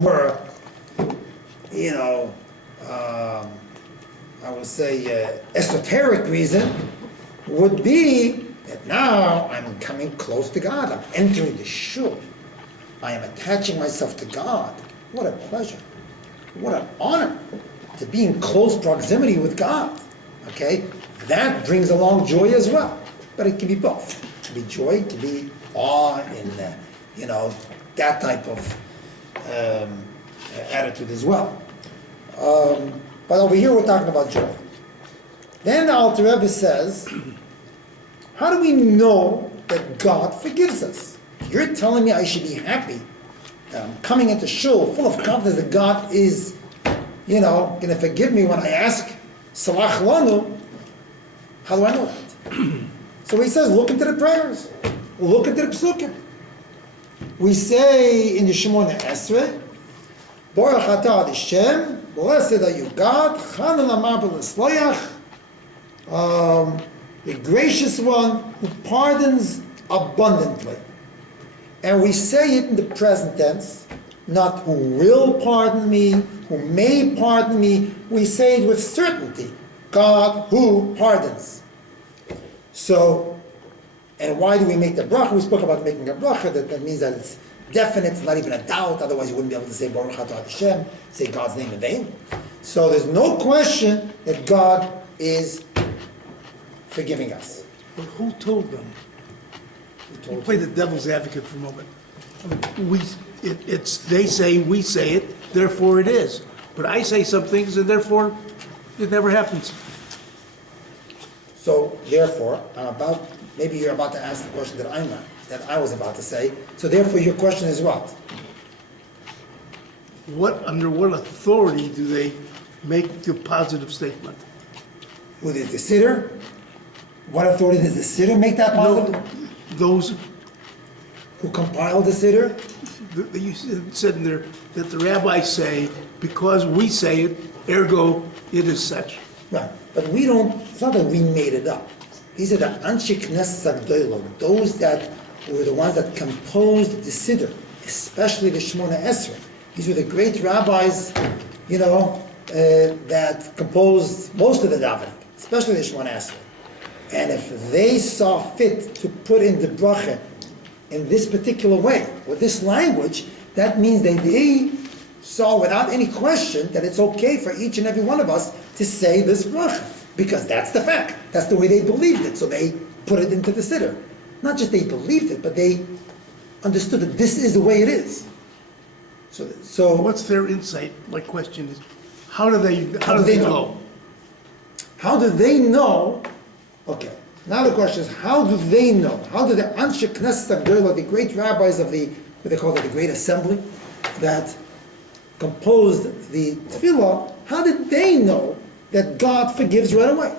more, you know, I would say esoteric reason would be that now I'm coming close to God. I'm entering the shul. I am attaching myself to God. What a pleasure. What an honor to be in close proximity with God. Okay? That brings along joy as well. But it can be both. It can be joy, it can be awe, and, that type of attitude as well. But over here we're talking about joy. Then the Alter Rebbe says, how do we know that God forgives us? You're telling me I should be happy. Coming into shul full of confidence that God is, going to forgive me when I ask, Salach Lanu. How do I know that? So he says, look into the prayers. Look into the psukim. We say in the Shemona Esrei, Baruch atah Hashem, blessed are you God, Chanan amar b'lesloyach, the gracious one who pardons abundantly. And we say it in the present tense, not who will pardon me, who may pardon me. We say it with certainty, God who pardons. So, and why do we make the bracha? We spoke about making a bracha. That means that it's definite, it's not even a doubt. Otherwise, you wouldn't be able to say Baruch atah Hashem, say God's name in vain. So there's no question that God is forgiving us. But who told them? Who Play the devil's advocate for a moment. I mean, they say, we say it, therefore it is. But I say some things, and therefore it never happens. So therefore, maybe you're about to ask the question that I was about to say. So therefore, your question is what? Under what authority do they make the positive statement? With the Siddur? What authority does the Siddur make that positive? Those Who compiled the Siddur? you said in there that the rabbis say, because we say it, ergo it is such. Right. But it's not that we made it up. These are the Anshe Knesset Agdolos, those that were the ones that composed the Siddur, especially the Shemona Esrei. These were the great rabbis, that composed most of the davening, especially the Shemona Esrei. And if they saw fit to put in the bracha in this particular way, with this language, that means that they saw without any question that it's okay for each and every one of us to say this bracha, because that's the fact. That's the way they believed it. So they put it into the Siddur. Not just they believed it, but they understood that this is the way it is. So What's their insight? My question is, how do they know? How do they know? Okay. Now the question is, how do they know? How do the Anshe Knesset Agdolos, the great rabbis of what they call it, the Great Assembly, that composed the Tefillah, how did they know that God forgives right away?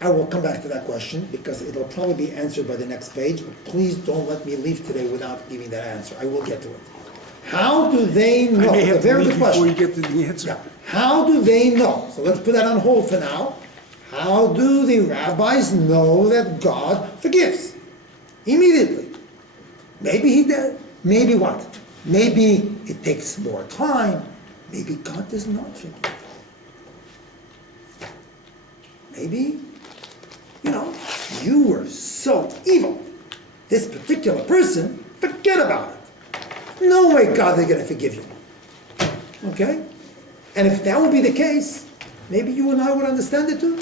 I will come back to that question because it'll probably be answered by the next page, but please don't let me leave today without giving that answer. I will get to it. How do they know? I may It's a have to very leave good before question. you get to the answer. Yeah. How do they know? So let's put that on hold for now. How do the rabbis know that God forgives? Immediately. Maybe he did. Maybe what? Maybe it takes more time. Maybe God does not forgive. Maybe, you were so evil. This particular person, forget about it. No way God is going to forgive you. Okay? And if that would be the case, maybe you and I would understand it too.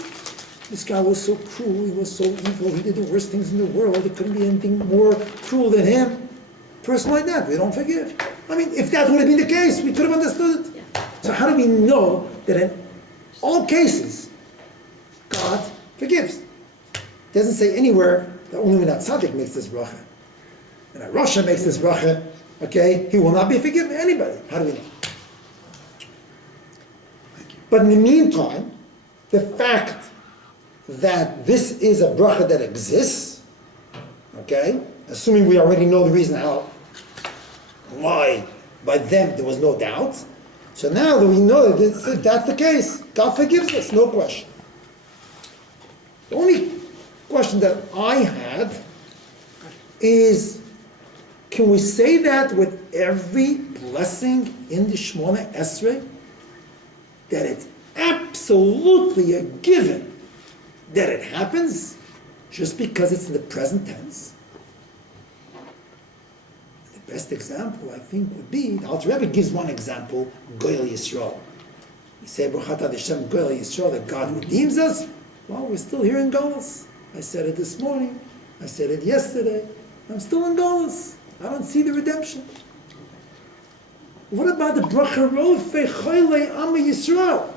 This guy was so cruel, he was so evil, he did the worst things in the world, there couldn't be anything more cruel than him. Person like that, we don't forgive. I mean, if that would have been the case, we could have understood it. So how do we know that in all cases, God forgives? It doesn't say anywhere that only when that tzaddik makes this bracha. When a Rasha makes this bracha, okay, he will not be forgiven anybody. How do we know? But in the meantime, the fact that this is a bracha that exists, okay, assuming we already know the reason why by them there was no doubt, so now that we know that that's the case, God forgives us, no question. The only question that I had is, Can we say that with every blessing in the Shemona Esrei? That it's absolutely a given that it happens just because it's in the present tense? The best example, I think, would be, the Alter Rebbe gives one example, Goyal Yisrael. He said, Baruch atah Hashem Goyal Yisrael, that God redeems us. Well, we're still here in Golus. I said it this morning. I said it yesterday. I'm still in Golus. I don't see the redemption. What about the bracha rofei choylei Am Yisrael?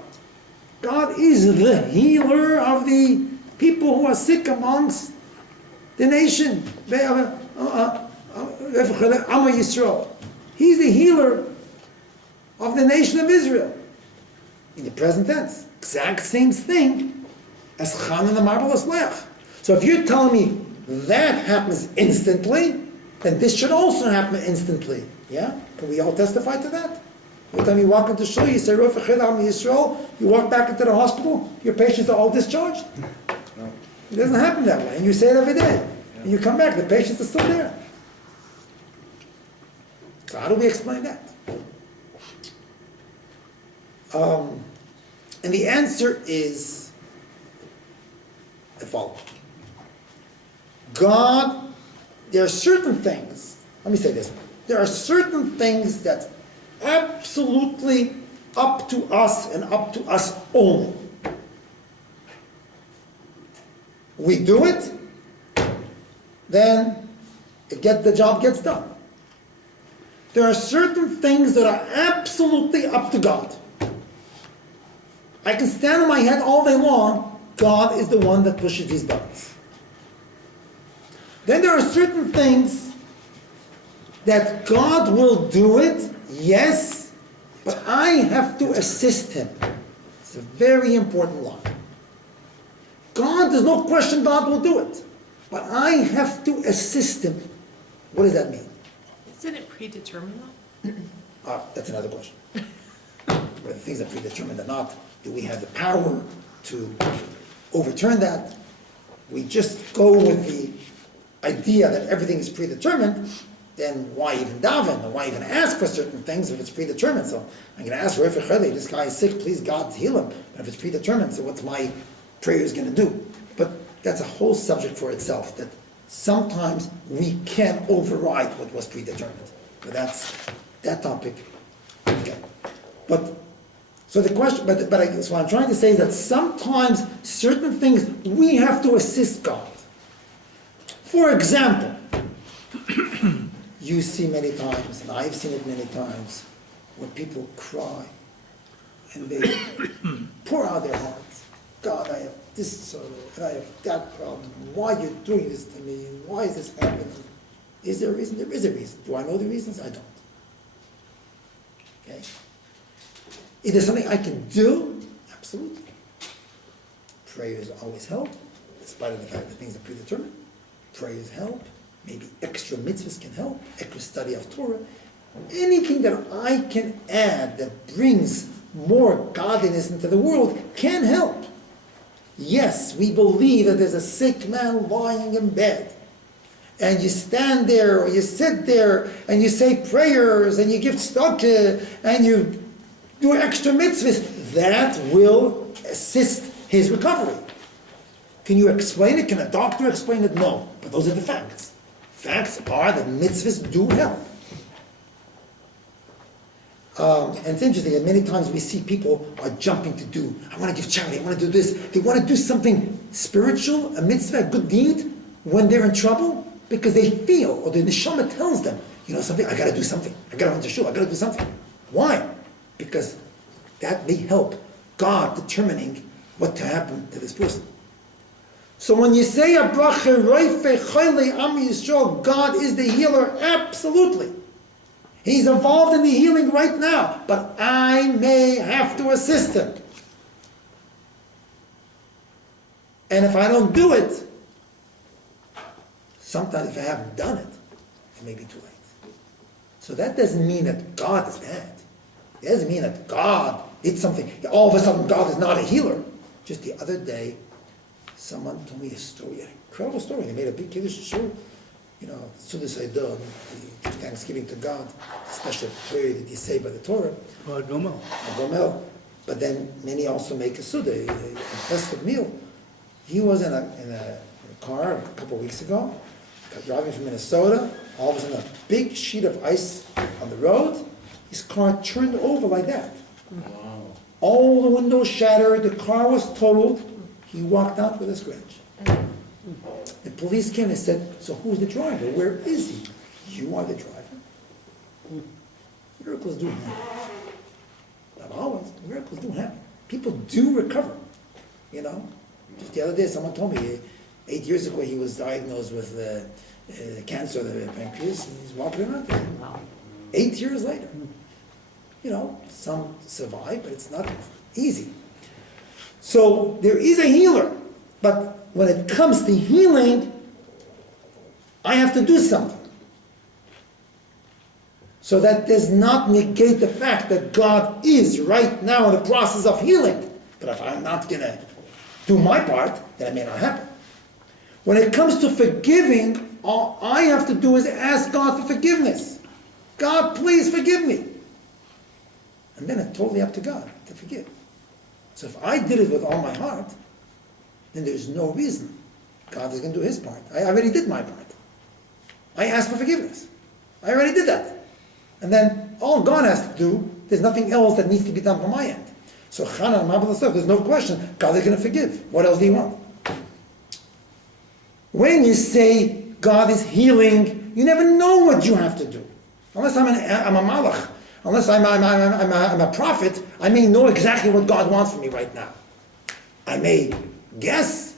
God is the healer of the people who are sick amongst the nation. Am Yisrael. He's the healer of the nation of Israel. In the present tense. Exact same thing as Chan and the marvelous Lech. So if you're telling me that happens instantly, then this should also happen instantly. Yeah? Can we all testify to that? Every time you walk into shul, you say, Rofei Choylei Am Yisrael, you walk back into the hospital, your patients are all discharged? No. It doesn't happen that way. And you say it every day. Yeah. And you come back, the patients are still there. So how do we explain that? And the answer is the following. God, there are certain things, let me say this, there are certain things that's absolutely up to us and up to us only. We do it, then the job gets done. There are certain things that are absolutely up to God. I can stand on my head all day long, God is the one that pushes these buttons. Then there are certain things that God will do it, yes, but I have to assist Him. It's a very important line. God, there's no question God will do it, but I have to assist Him. What does that mean? Isn't it predetermined though? That's another question. Whether things are predetermined or not, do we have the power to overturn that? We just go with the idea that everything is predetermined, then why even daven, or why even ask for certain things if it's predetermined? So I'm going to ask Rofei Choylei, this guy is sick, please God heal him. But if it's predetermined, so what's my prayers going to do? But that's a whole subject for itself, that sometimes we can override what was predetermined. But that's that topic. Okay. But so the question, so what I'm trying to say is that sometimes certain things we have to assist God. For example, you see many times, and I've seen it many times, when people cry and they pour out their hearts. God, I have this sorrow, and I have that problem. Why are you doing this to me? Why is this happening? Is there a reason? There is a reason. Do I know the reasons? I don't. Okay? Is there something I can do? Absolutely. Prayers always help, despite of the fact that things are predetermined. Prayers help. Maybe extra mitzvahs can help. Extra study of Torah. Anything that I can add that brings more godliness into the world can help. Yes, we believe that there's a sick man lying in bed. And you stand there or you sit there and you say prayers and you give tzedakah and you do extra mitzvahs. That will assist his recovery. Can you explain it? Can a doctor explain it? No. But those are the facts. Facts are that mitzvahs do help. And it's interesting that many times we see people are jumping to do, I want to give charity, I want to do this. They want to do something spiritual, a mitzvah, a good deed, when they're in trouble, because they feel, or the neshama tells them, you know something, I got to do something. I got to run to shul, I got to do something. Why? Because that may help God determining what to happen to this person. So when you say a bracha, Rofei Choylei Am Yisrael, God is the healer, absolutely. He's involved in the healing right now, but I may have to assist him. And if I don't do it, sometimes if I haven't done it, it may be too late. So that doesn't mean that God is bad. It doesn't mean that God did something. All of a sudden God is not a healer. Just the other day, someone told me a story, an incredible story. They made a big Kiddush show. Sudas Haidon, the Thanksgiving to God, special period that you say by the Torah, Gomel. But then many also make a Suda, a festive meal. He was in a car a couple of weeks ago, driving from Minnesota. All of a sudden, a big sheet of ice on the road. His car turned over like that. Wow. All the windows shattered. The car was totaled. He walked out with a scratch. The police came and said, "So who's the driver? Where is he?" "You are the driver." Miracles do happen. Not always. Miracles do happen. People do recover. Just the other day, someone told me 8 years ago he was diagnosed with cancer of the pancreas, and he's walking around there. 8 years later. Some survive, but it's not easy. So there is a healer, but when it comes to healing, I have to do something. So that does not negate the fact that God is right now in the process of healing. But if I'm not going to do my part, then it may not happen. When it comes to forgiving, all I have to do is ask God for forgiveness. God, please forgive me. And then it's totally up to God to forgive. So if I did it with all my heart, then there's no reason God is going to do his part. I already did my part. I asked for forgiveness. I already did that. And then all God has to do, there's nothing else that needs to be done from my end. So Chana and Mabel stuff, there's no question, God is going to forgive. What else do you want? When you say God is healing, you never know what you have to do. Unless I'm a malach, unless I'm a prophet, I may know exactly what God wants from me right now. I may guess,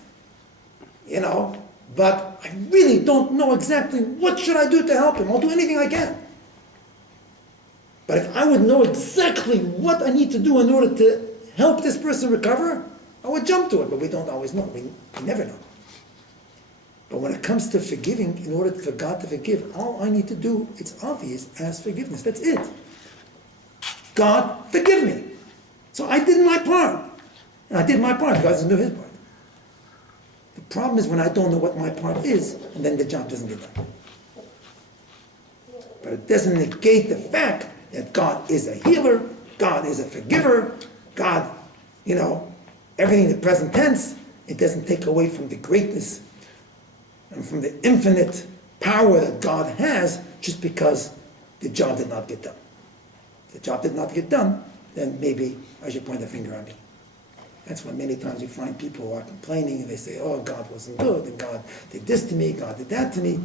but I really don't know exactly what should I do to help him. I'll do anything I can. But if I would know exactly what I need to do in order to help this person recover, I would jump to it. But we don't always know. We never know. But when it comes to forgiving, in order for God to forgive, all I need to do, it's obvious, ask forgiveness. That's it. God, forgive me. So I did my part. And I did my part. God doesn't do his part. The problem is when I don't know what my part is, and then the job doesn't get done. But it doesn't negate the fact that God is a healer, God is a forgiver, God, everything in the present tense. It doesn't take away from the greatness and from the infinite power that God has just because the job did not get done. If the job did not get done, then maybe I should point the finger at me. That's why many times you find people who are complaining and they say, "Oh, God wasn't good, and God did this to me, God did that to me."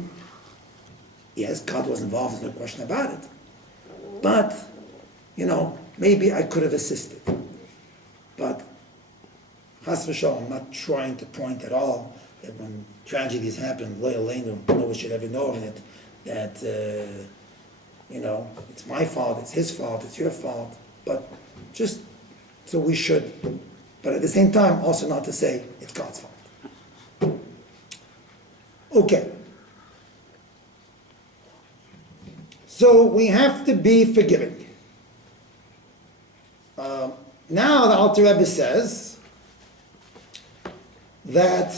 Yes, God was involved, there's no question about it. But, maybe I could have assisted. But, Chas v'shalom, I'm not trying to point at all that when tragedies happen, lo yaleinu, no one should ever know of it, that, it's my fault, it's his fault, it's your fault. But just so we should, but at the same time, also not to say it's God's fault. Okay. So we have to be forgiving. Now the Alter Rebbe says that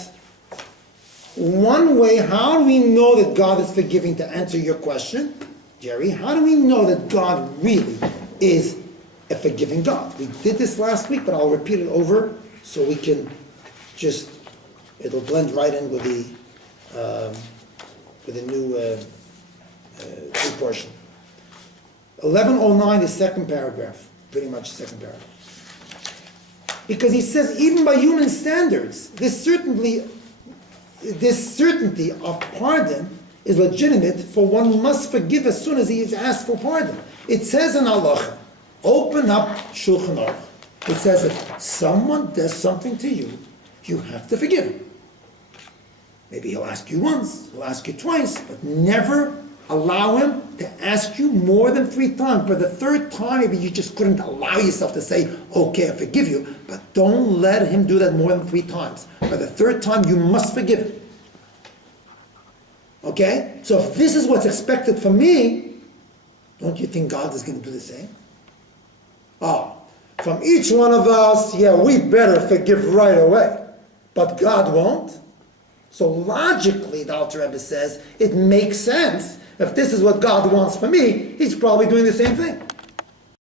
one way, how do we know that God is forgiving, to answer your question, Jerry? How do we know that God really is a forgiving God? We did this last week, but I'll repeat it over so we can it'll blend right in with the new portion. 1109, the second paragraph, pretty much the second paragraph. Because he says, even by human standards, this certainty of pardon is legitimate, for one must forgive as soon as he is asked for pardon. It says in Allah, open up Shulchan Aruch. It says if someone does something to you, you have to forgive him. Maybe he'll ask you once, he'll ask you twice, but never allow him to ask you more than 3 times. But the third time, maybe you just couldn't allow yourself to say, "Okay, I forgive you," but don't let him do that more than 3 times. By the third time, you must forgive him. Okay? So if this is what's expected from me, don't you think God is going to do the same? From each one of us, we better forgive right away. But God won't. So logically, the Alter Rebbe says, it makes sense. If this is what God wants for me, he's probably doing the same thing.